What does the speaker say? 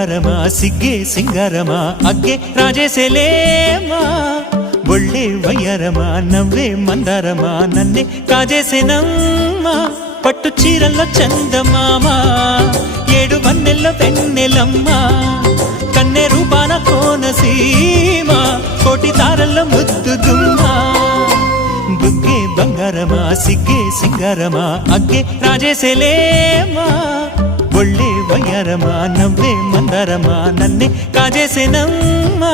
బంగారమా సిగ్గే సింగారమా అగ్గే రాజేసేలేమా ఒళ్ళే వయ్యారమా నవ్వే మందారమా నన్నే కాజేసేనమ్మా పట్టు చీరల్లో చందమామా ఏడు వన్నెల్లో వెన్నెలమ్మా కన్నె రూపాన కోనసీమ కోటి తారల్లో ముద్దుదుమ్మా బుగ్గే బంగారమా సిగ్గే సింగారమా అగ్గే రాజేసేలేమా ఒళ్ళే వయ్యారమా నవ్వే మందారమా నన్నే కాజేసేనమ్మా